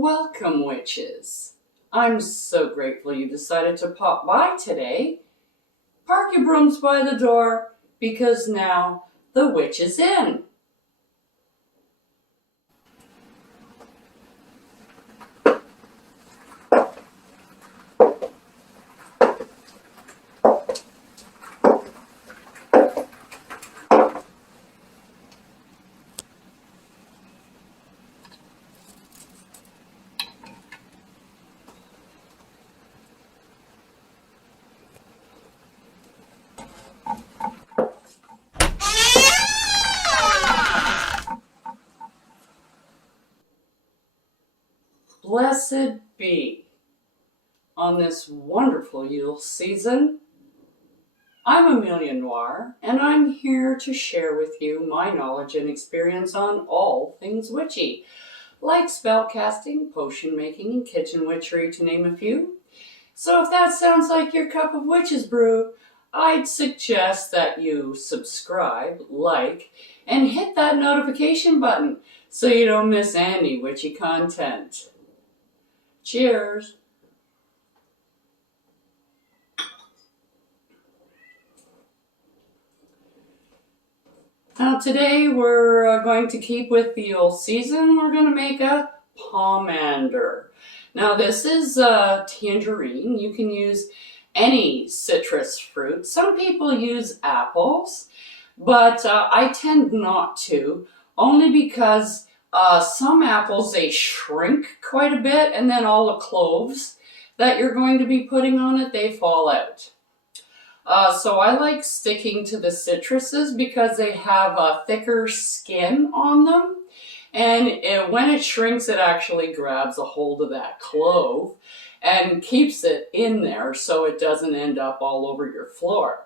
Welcome, witches. I'm so grateful you decided to pop by today. Park your brooms by the door because now the witch is in. Blessed be. On this wonderful Yule season, I'm Amelia Noir, and I'm here to share with you my knowledge and experience on all things witchy, like spellcasting, potion making, and kitchen witchery, to name a few. So if that sounds like your cup of witch's brew, I'd suggest that you subscribe, like, and hit that notification button so you don't miss any witchy content. Cheers! Now today we're going to keep with the Yule season. We're going to make a Pomander. Now this is a tangerine. You can use any citrus fruit. Some people use apples, but I tend not to, only because some apples, they shrink quite a bit, and then all the cloves that you're going to be putting on it, they fall out. So I like sticking to the citruses because they have a thicker skin on them. And when it shrinks, it actually grabs a hold of that clove and keeps it in there so it doesn't end up all over your floor.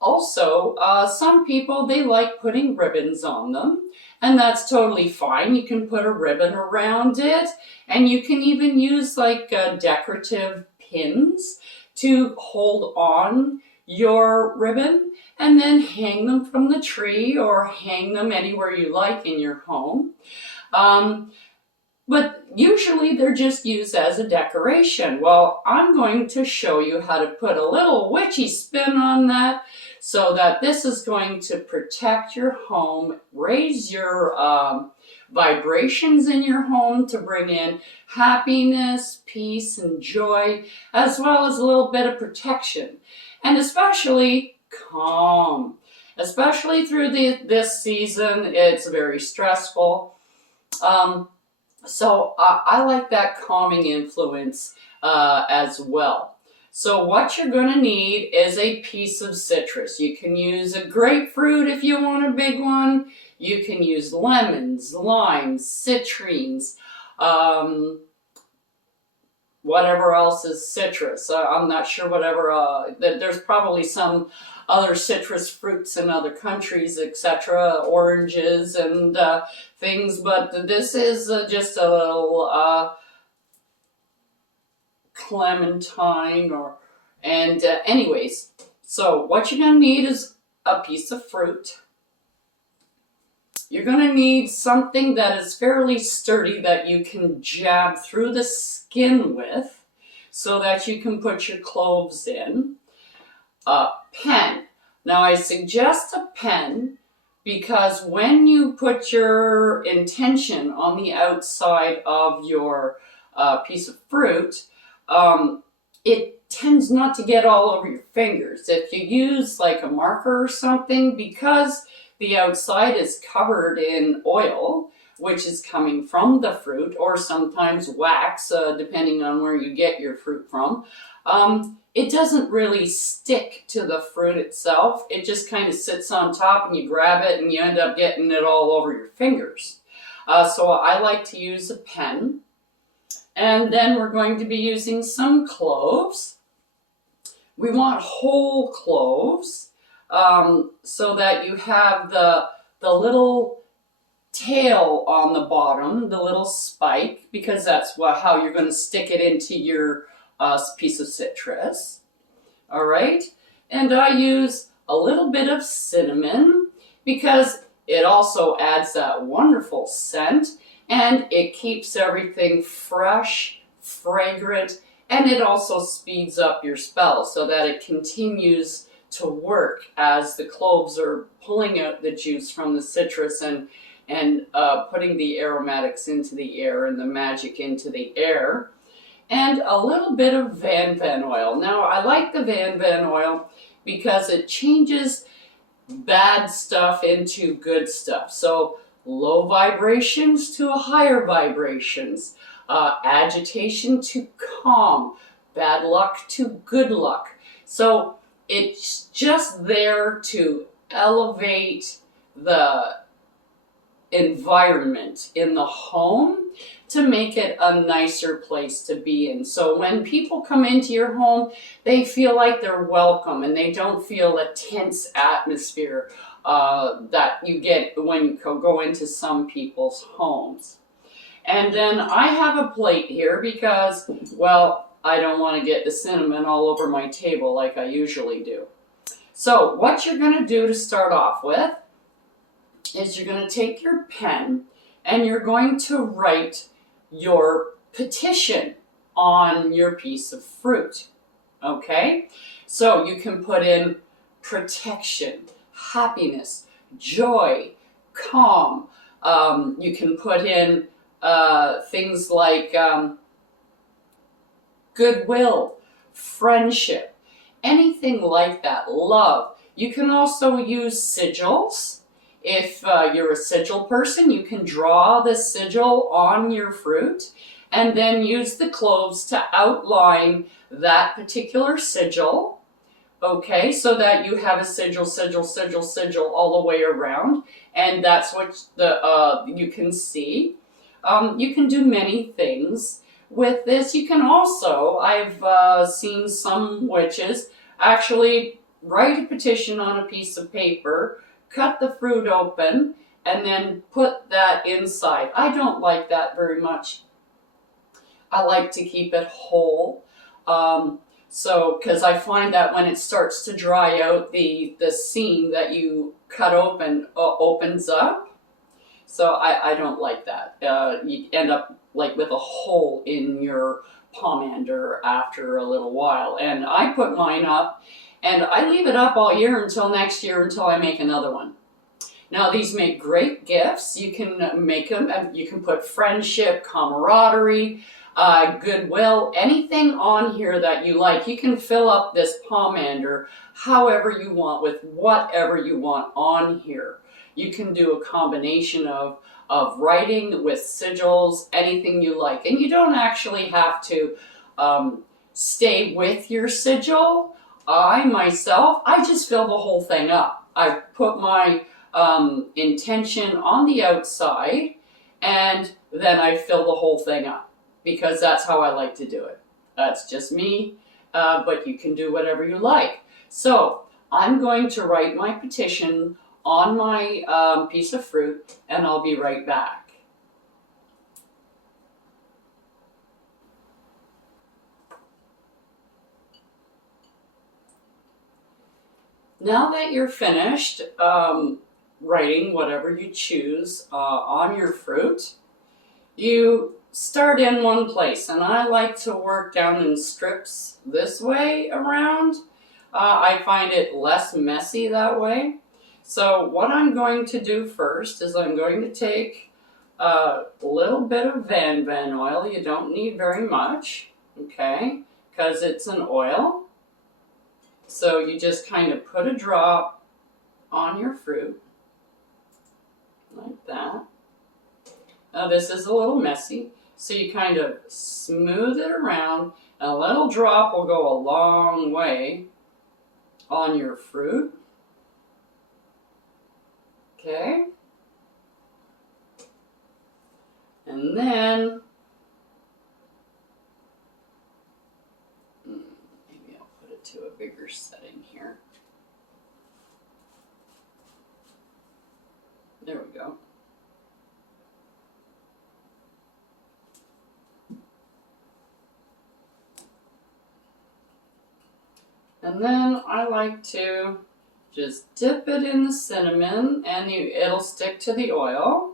Also, some people, they like putting ribbons on them, and that's totally fine. You can put a ribbon around it, and you can even use like decorative pins to hold on your ribbon and then hang them from the tree or hang them anywhere you like in your home. But usually they're just used as a decoration. Well, I'm going to show you how to put a little witchy spin on that so that this is going to protect your home, raise your vibrations in your home to bring in happiness, peace, and joy, as well as a little bit of protection, and especially calm. Especially through this season, it's very stressful. So I like that calming influence as well. So what you're going to need is a piece of citrus. You can use a grapefruit if you want a big one. You can use lemons, limes, citrines, whatever else is citrus. I'm not sure whatever, there's probably some other citrus fruits in other countries, etc., oranges and things, but this is just a little clementine anyways. So what you're going to need is a piece of fruit. You're going to need something that is fairly sturdy that you can jab through the skin with so that you can put your cloves in. A pen. Now I suggest a pen because when you put your intention on the outside of your piece of fruit, it tends not to get all over your fingers. If you use like a marker or something, because the outside is covered in oil, which is coming from the fruit, or sometimes wax, depending on where you get your fruit from, it doesn't really stick to the fruit itself. It just kind of sits on top and you grab it and you end up getting it all over your fingers. So I like to use a pen. And then we're going to be using some cloves. We want whole cloves so that you have the little tail on the bottom, the little spike, because that's how you're going to stick it into your piece of citrus. All right, and I use a little bit of cinnamon because it also adds that wonderful scent, and it keeps everything fresh, fragrant, and it also speeds up your spell so that it continues to work as the cloves are pulling out the juice from the citrus and putting the aromatics into the air and the magic into the air. And a little bit of Van oil. Now, I like the Van oil because it changes bad stuff into good stuff. So low vibrations to higher vibrations, agitation to calm, bad luck to good luck. So it's just there to elevate the environment in the home to make it a nicer place to be in. So when people come into your home, they feel like they're welcome and they don't feel a tense atmosphere that you get when you go into some people's homes. And then I have a plate here because, well, I don't want to get the cinnamon all over my table like I usually do. So what you're going to do to start off with is you're going to take your pen and you're going to write your petition on your piece of fruit. Okay? So you can put in protection, happiness, joy, calm. You can put in things like goodwill, friendship, anything like that, love. You can also use sigils. If you're a sigil person, you can draw the sigil on your fruit and then use the cloves to outline that particular sigil. Okay, so that you have a sigil all the way around, and that's what you can see. You can do many things with this. You can also, I've seen some witches actually write a petition on a piece of paper, cut the fruit open, and then put that inside. I don't like that very much. I like to keep it whole. Because I find that when it starts to dry out, the seam that you cut open opens up. So I don't like that. You end up like with a hole in your pomander after a little while. And I put mine up, and I leave it up all year until next year until I make another one. Now these make great gifts. You can make them, you can put friendship, camaraderie, goodwill, anything on here that you like. You can fill up this pomander however you want with whatever you want on here. You can do a combination of writing with sigils, anything you like. And you don't actually have to stay with your sigil. I just fill the whole thing up. I put my intention on the outside, and then I fill the whole thing up, because that's how I like to do it. That's just me, but you can do whatever you like. So I'm going to write my petition on my piece of fruit, and I'll be right back. Now that you're finished writing whatever you choose on your fruit, you start in one place, and I like to work down in strips this way around. I find it less messy that way. So what I'm going to do first is I'm going to take a little bit of Van oil. You don't need very much, okay, because it's an oil. So you just kind of put a drop on your fruit, like that. Now this is a little messy, so you kind of smooth it around, and a little drop will go a long way on your fruit. Okay? And then maybe I'll put it to a bigger setting here. There we go. And then I like to just dip it in the cinnamon, and it'll stick to the oil.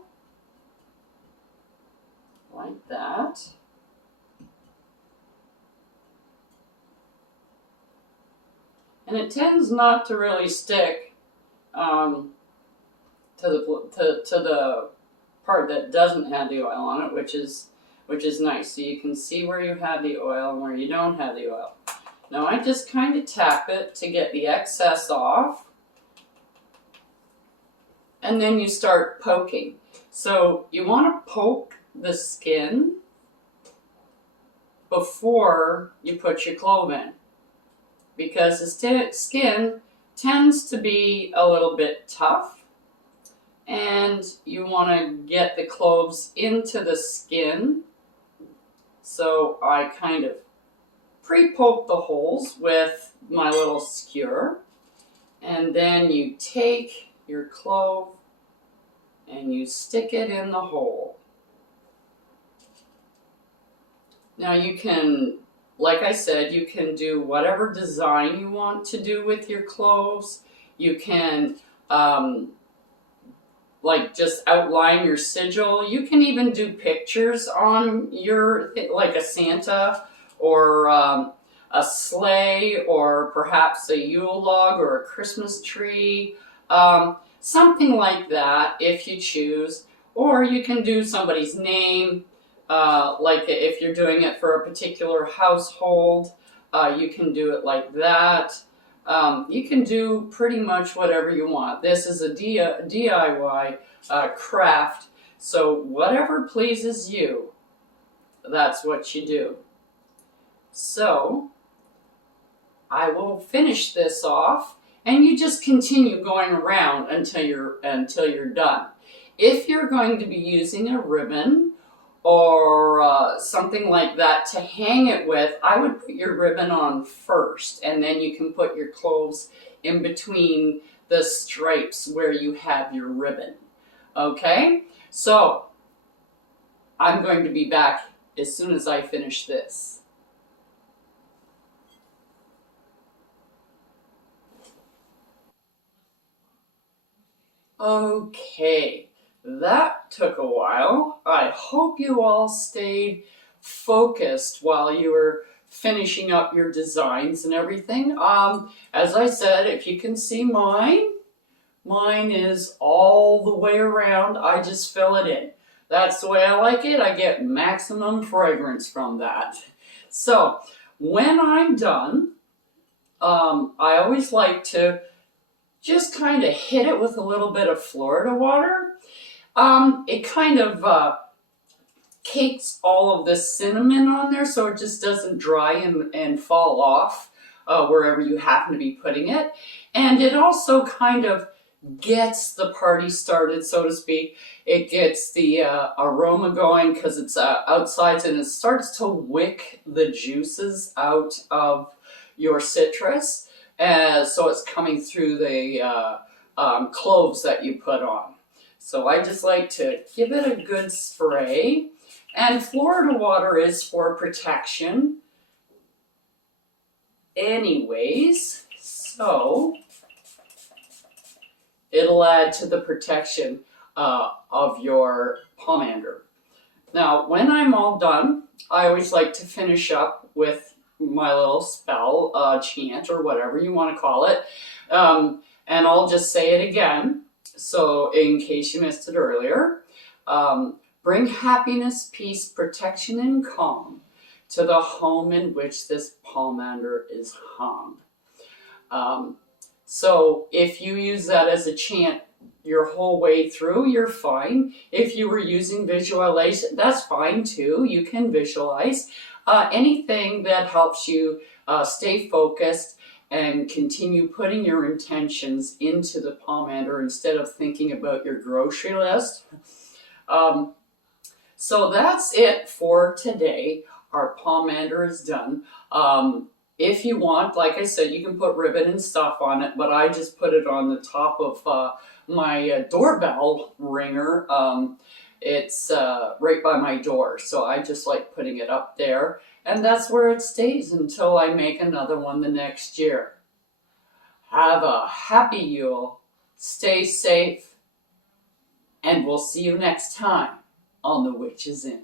and it tends not to really stick to the part that doesn't have the oil on it, which is nice. So you can see where you have the oil and where you don't have the oil. Now I just kind of tap it to get the excess off, and then you start poking. So you want to poke the skin before you put your clove in, because the skin tends to be a little bit tough, and you want to get the cloves into the skin. So I kind of pre-poke the holes with my little skewer, and then you take your clove and you stick it in the hole. Now you can, like I said, you can do whatever design you want to do with your cloves. You can like just outline your sigil. You can even do pictures on your, like a Santa or a sleigh, or perhaps a Yule log or a Christmas tree. Something like that if you choose. Or you can do somebody's name, like if you're doing it for a particular household, you can do it like that. You can do pretty much whatever you want. This is a DIY craft, so whatever pleases you, that's what you do. So I will finish this off, and you just continue going around until you're done. If you're going to be using a ribbon or something like that to hang it with, I would put your ribbon on first, and then you can put your cloves in between the stripes where you have your ribbon. Okay? So I'm going to be back as soon as I finish this. Okay, that took a while. I hope you all stayed focused while you were finishing up your designs and everything. As I said, if you can see mine is all the way around. I just fill it in. That's the way I like it. I get maximum fragrance from that. So when I'm done, I always like to just kind of hit it with a little bit of Florida water. It kind of cakes all of the cinnamon on there, so it just doesn't dry and fall off wherever you happen to be putting it. And it also kind of gets the party started, so to speak. It gets the aroma going because it's outside, and it starts to wick the juices out of your citrus. So it's coming through the cloves that you put on. So I just like to give it a good spray. And Florida water is for protection anyways, so it'll add to the protection of your pomander. Now, when I'm all done, I always like to finish up with my little spell, chant, or whatever you want to call it. And I'll just say it again, so in case you missed it earlier. Bring happiness, peace, protection, and calm to the home in which this pomander is hung. So if you use that as a chant your whole way through, you're fine. If you were using visualization, that's fine too. You can visualize. Anything that helps you stay focused and continue putting your intentions into the pomander instead of thinking about your grocery list. So that's it for today. Our pomander is done. If you want, like I said, you can put ribbon and stuff on it, but I just put it on the top of my doorbell ringer. It's right by my door, so I just like putting it up there, and that's where it stays until I make another one the next year. Have a happy Yule, stay safe, and we'll see you next time on The Witch's Inn.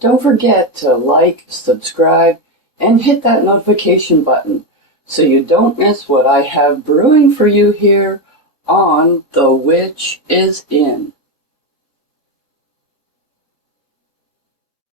Don't forget to like, subscribe, and hit that notification button so you don't miss what I have brewing for you here on The Witch is In.